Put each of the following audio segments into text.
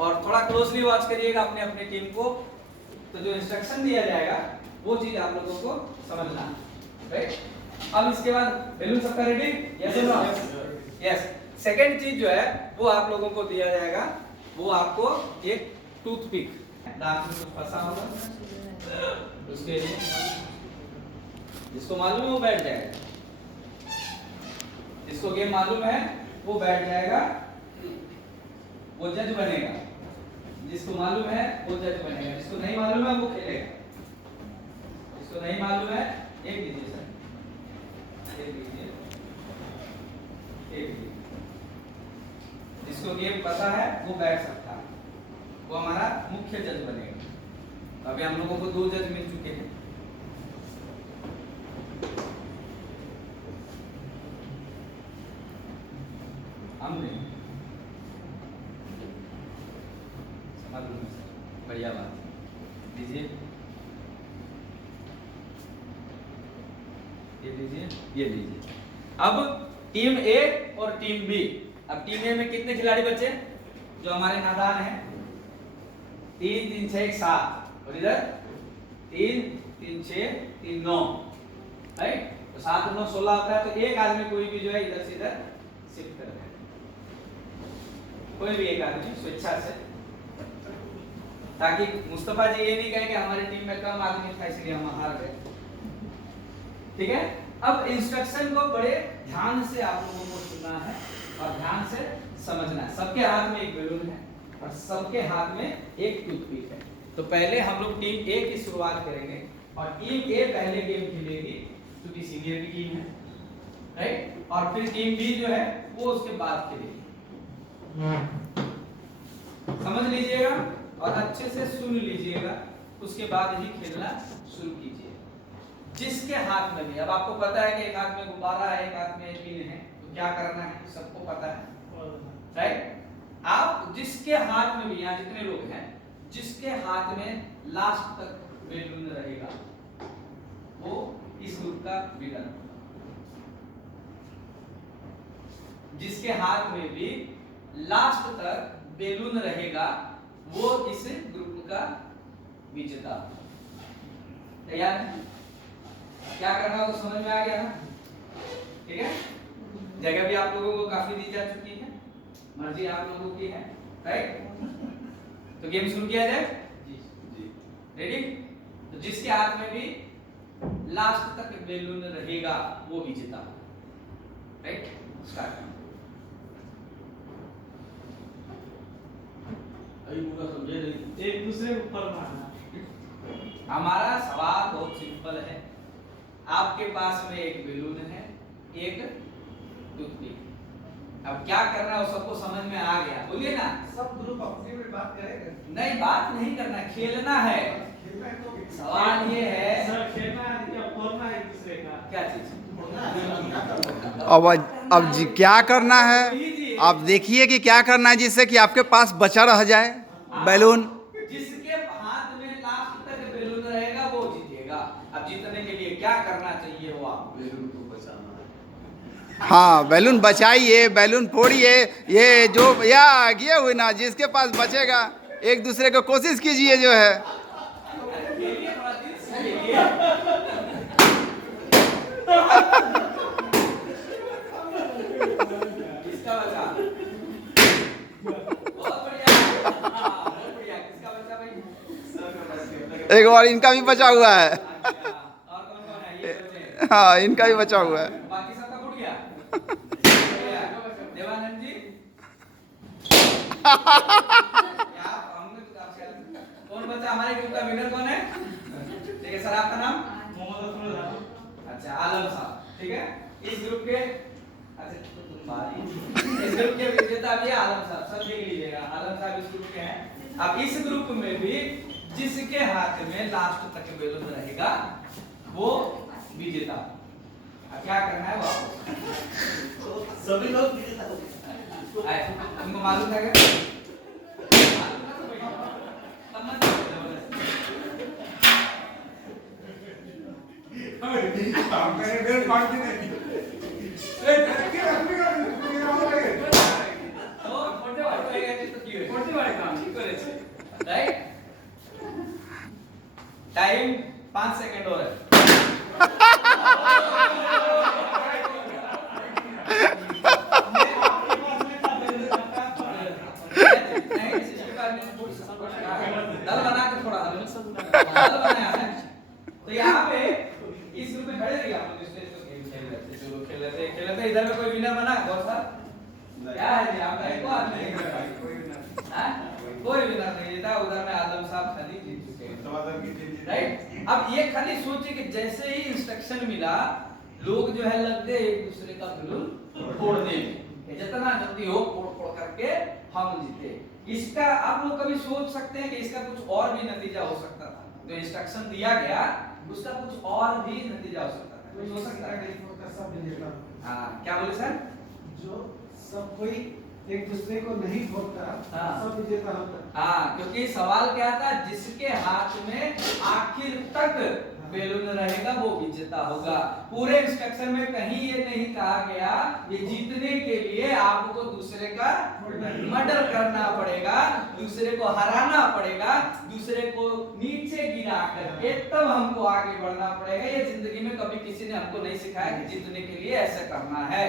और थोड़ा closely watch करिएगा अपने अपने टीम को। तो जो इंस्ट्रक्शन दिया जाएगा वो चीज आप लोगों को समझना है, राइट। अब इसके बाद बैलून सबका रेडी? यस और नो? यस। सेकंड चीज जो है वो आप लोगों को दिया जाएगा, वो आपको एक टूथपिक, दांत में कुछ फंसा होगा उसके लिए, जिसको मालूम है वो बैठ जाएगा, जिसको गेम मालूम है वो बैठ जाएगा, वो जज बनेगा, जिसको मालूम है वो जज बनेगा, जिसको नहीं मालूम है वो खेलेगा, जिसको नहीं मालूम है एक दीजिए सर, एक दीजिए, एक दीजिए, जिसको गेम पता है वो बैठ सकता है, वो हमारा मुख्य जज बनेगा। अभी हम लोगों को 2 जज मिल चुके हैं। हमने बढ़िया बात दीजिए, ये दीजिए, ये दीजिए। अब टीम ए और टीम बी, अब टीम ए में कितने खिलाड़ी बचे जो हमारे नादान हैं? 3 3 6 1 7, और इधर 3 3 6 3 9, राइट। तो 7 9 16 होता है। तो एक आदमी कोई भी जो है इधर से इधर शिफ्ट कर देगा, कोई भी एक आदमी स्वेच्छा से, ताकि मुस्तफा जी ये नहीं कहें कि हमारी टीम में कम आदमी था इसलिए हम हार गए, ठीक है। अब इंस्ट्रक्शन को बड़े ध्यान से आप लोगों को सुनना है और ध्यान से समझना है। सबके हाथ में एक बैलून है और सबके हाथ में एक टूथपिक है। तो पहले हम लोग टीम ए की शुरुआत करेंगे और टीम ए पहले गेम खेलेगी क्योंकि सीनियर की टीम है, राइट। और फिर टीम बी जो है वो उसके बाद खेलेगी। समझ लीजिएगा और अच्छे से सुन लीजिएगा, उसके बाद ही खेलना शुरू कीजिए। जिसके हाथ में भी, अब आपको पता है कि एक हाथ में गुब्बारा है, एक हाथ में पिन है, तो क्या करना है सबको पता है, राइट। आप जिसके हाथ में भी, यहाँ जितने लोग हैं, जिसके हाथ में लास्ट तक बैलून रहेगा वो इस ग्रुप का विनर। जिसके हाथ में भी लास्ट तक बैलून रहेगा वो इस ग्रुप का विजेता। तैयार है? क्या करना वो समझ में आ गया ना? ठीक है। जगह भी आप लोगों को काफी दी जा चुकी है, मर्जी आप लोगों की है, राइट। तो गेम शुरू किया जाए? जी। रेडी? तो जिसके हाथ में भी लास्ट तक बैलून रहेगा वो विजेता, राइट। स्टार्ट। एक दूसरे के ऊपर मारना। हमारा सवाल बहुत सिंपल है। आपके पास में एक बैलून है, एक टूथपिक। अब क्या करना है वो सबको समझ में आ गया? बोलिए ना। सब ग्रुप अपनी में बात करेंगे? नहीं, बात नहीं करना, खेलना है। सवाल ये है सर, खेलना है या फोड़ना है एक दूसरे का? क्या चीज? अब जी क्या करना है आप देखिए कि क्या करना है जिससे कि आपके पास बचा रह जाए बैलून। जिसके हाथ में लास्ट तक बैलून रहेगा वो जीतेगा। अब जीतने के लिए क्या करना चाहिए वो आप बैलून को बचाना है। हाँ, बैलून बचाइए, बैलून फोड़िए। ये जो या ये हुई ना, जिसके पास बचेगा एक दूसरे को कोशिश कीजिए जो है। खेलिए, थोड़ा दिल से खेलिए। किसका बचा? बहुत बढ़िया, बहुत बढ़िया। किसका बचा भाई? सर का बचा। एक और इनका भी बचा हुआ है। अच्छा, और कौन कौन है? ये बचे। हाँ, इनका भी बचा हुआ है। बाकी सबका फूट गया। देवानंद जी क्या हमने तो आपसे कौन बचा? हमारे ग्रुप का विनर कौन है? ठीक है सर, आपका नाम? मोहम्मद अफरोज आलम। अच्छा, आलम साहब, ठीक है। इस ग्रुप के, अच्छा तो तुम बारी, इस ग्रुप के विजेता भी आलम साहब, सब देख लीजिएगा। आलम साहब इस ग्रुप के हैं। अब इस ग्रुप में भी जिसके हाथ में लास्ट तक बैलून रहेगा वो विजेता। अब क्या करना है वो सभी लोग तुमको मालूम है क्या? मालूम है तो भाई तब मत ঠিক করেছে রাইট টাইম 5 সেকেন্ড और है दल बना के थोड़ा दल बनाया है तो यहाँ पे इस ग्रुप में खड़े रहिए आप लोग स्टेज पे खेल रहे थे इधर में कोई विनर बना गौर साहब क्या है जी आपका एक आदमी कोई विनर नहीं जीता उधर में आदम साहब खाली जीत चुके हैं राइट अब ये खाली सोचिए कि जैसे ही इंस्ट्रक्शन मिला लोग जो है लग गए एक दूसरे का बैलून फोड़ने में जितना जल्दी हो फोड़ फोड़ करके हम जीते इसका आप लोग कभी सोच सकते हैं कि इसका कुछ और भी नतीजा हो सकता था जो इंस्ट्रक्शन दिया गया उसका कुछ और भी नतीजा हो सकता था कुछ हो सकता है हाँ क्या बोले सर जो सब कोई एक दूसरे को नहीं फोड़ता सब विजेता होता हाँ क्योंकि सवाल क्या था जिसके हाथ में आखिर तक बैलून रहेगा वो विजेता होगा पूरे इंस्ट्रक्शन में कहीं ये नहीं कहा गया ये जीतने के लिए आपको दूसरे का मर्डर करना पड़ेगा दूसरे को हराना पड़ेगा दूसरे को नीचे गिरा करके तब हमको आगे बढ़ना पड़ेगा ये जिंदगी में कभी किसी ने हमको नहीं सिखाया कि जीतने के लिए ऐसा करना है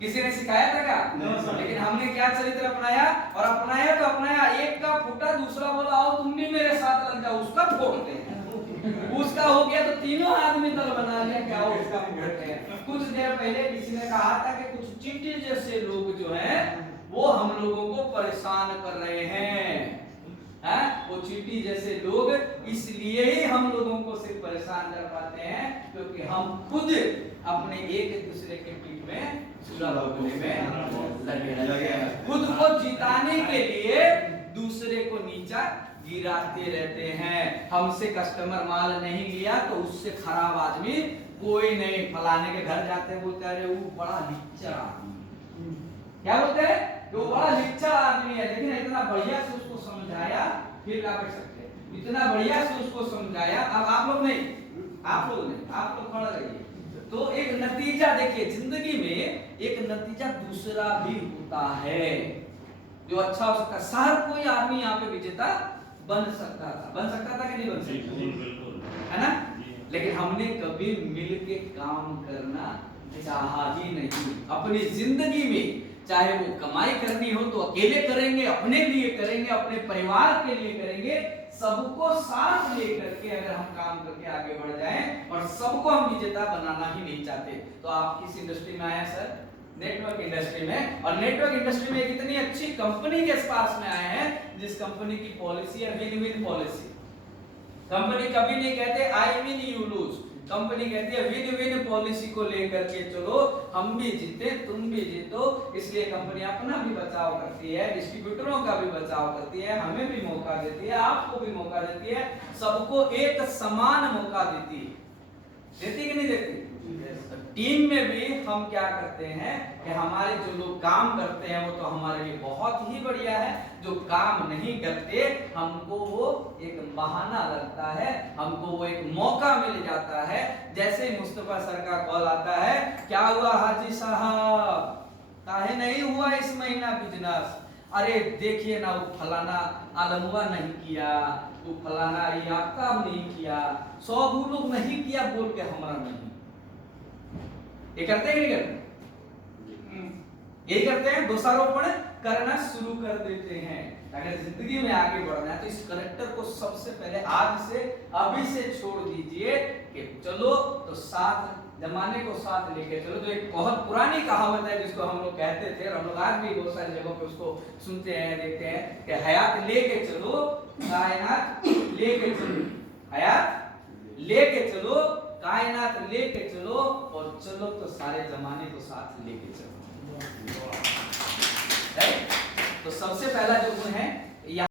किसी ने सिखाया था क्या लेकिन हमने क्या चरित्र अपनाया और अपनाया तो अपनाया एक का फूटा दूसरा बोला आओ तुम भी मेरे साथ लग जाओ उसका फोड़ते हैं उसका हो गया तो तीनों आदमी दल बना लिया क्या उसका फोड़ते हैं कुछ देर पहले किसी ने कहा था कि कुछ चींटी जैसे लोग जो हैं वो हम लोगों को परेशान कर रहे हैं वो चींटी जैसे लोग इसलिए ही हम लोगों को सिर्फ परेशान कर पाते हैं क्योंकि हम खुद अपने एक दूसरे के पीठ में सुलह भोगने में लगे रहते हैं खुद को जिताने के लिए दूसरे को नीचा गिराते रहते हैं हमसे कस्टमर माल नहीं लिया तो उससे खराब आदमी कोई नहीं फलाने के घर जाते बोलते अरे वो बड़ा लिच्चा आदमी क्या बोलते हैं वो बड़ा लिच्चा आदमी है लेकिन इतना बढ़िया से उसको समझाया फिर क्या कर सकते हैं इतना बढ़िया से उसको समझाया अब आप लोग खड़ा रहिए तो एक नतीजा देखिए जिंदगी में एक नतीजा दूसरा भी होता है जो अच्छा हो सकता है हर कोई आदमी यहाँ पे विजेता बन सकता था कि नहीं बन सकता है ना लेकिन हमने कभी मिल के काम करना चाहा ही नहीं अपनी जिंदगी में चाहे वो कमाई करनी हो तो अकेले करेंगे अपने लिए करेंगे अपने परिवार के लिए करेंगे सबको साथ लेकर के अगर हम काम करके आगे बढ़ जाएं और सबको हम विजेता बनाना ही नहीं चाहते तो आप किस इंडस्ट्री में आए सर नेटवर्क इंडस्ट्री में और नेटवर्क इंडस्ट्री में एक इतनी अच्छी कंपनी के पास में आए हैं जिस कंपनी की पॉलिसी है विन विन पॉलिसी कंपनी कभी नहीं कहते I win you lose company कहती है विन विन पॉलिसी को लेकर के चलो हम भी जीते तुम भी जीतो इसलिए कंपनी अपना भी बचाव करती है डिस्ट्रीब्यूटरों का भी बचाव करती है हमें भी मौका देती है आपको भी मौका देती है सबको एक समान मौका देती कि नहीं देती टीम में भी हम क्या करते हैं कि हमारे जो लोग काम करते हैं वो तो हमारे लिए बहुत ही बढ़िया है जो काम नहीं करते हमको वो एक बहाना लगता है हमको वो एक मौका मिल जाता है जैसे मुस्तफा सर का कॉल आता है क्या हुआ हाजी साहब काहे नहीं हुआ इस महीना बिजनेस अरे देखिए ना वो फलाना आलमवा नहीं किया वो फलाना याकूब नहीं किया 100 लोग नहीं किया बोल के हमारा नहीं ये करते हैं कि नहीं करते यही करते हैं दोषारोपण करना शुरू कर देते हैं अगर जिंदगी में आगे बढ़ना है तो इस करेक्टर को सबसे पहले आज से अभी से छोड़ दीजिए कि चलो तो साथ जमाने को साथ लेके चलो तो एक बहुत पुरानी कहावत है जिसको हम लोग कहते थे और हम लोग आज भी बहुत सारी जगहों पे उसको सुनते हैं देखते हैं कि हयात लेके चलो कायनात लेके चलो हयात लेके चलो कायनात लेके चलो और चलो तो सारे जमाने को साथ लेके चलो राइट तो सबसे पहला जो गुण है